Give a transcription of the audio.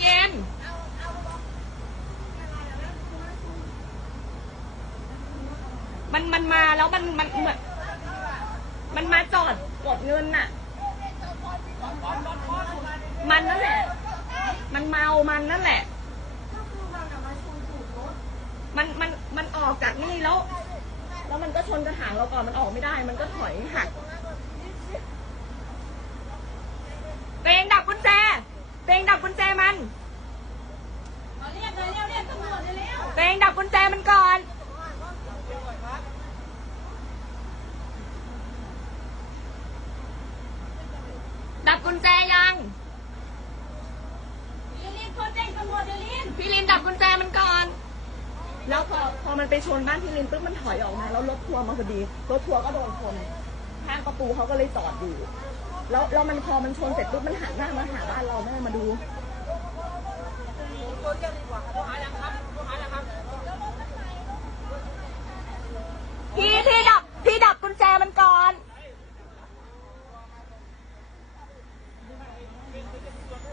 เย็นมันมันมาแล้วมันมันเหมือนมันมาจอดกดเงินน่ะ มันนั่นแหละ มันเมา มันนั่นแหละ มันมันมันออกจากนี่แล้ว แล้วมันก็ชนกระถางเราก่อน มันออกไม่ได้ มันก็ถอยหักเตวเองดับกุญแจเตวเองดับกุญแจมันเรียกเลยเรียกเรียกตำรวจเลยเร็วเตวเองดับกุญแจมันก่อนดับกุญแจยังรีบโทรแจ้งตำรวจเลยรีบพี่ลินดับกุญแจมันก่อน แล้วพอพอมันไปชนบ้านพี่ลินปุ๊บมันถอยออกมาแล้วรถทัวร์มาพอดีรถทัวร์ก็โดนชนข้างประตูเขาก็เลยจอดอยู่ แล้วแล้วมันพอมันชนเสร็จปุ๊บมันหันหน้ามาหาบ้านเราแม่มาดู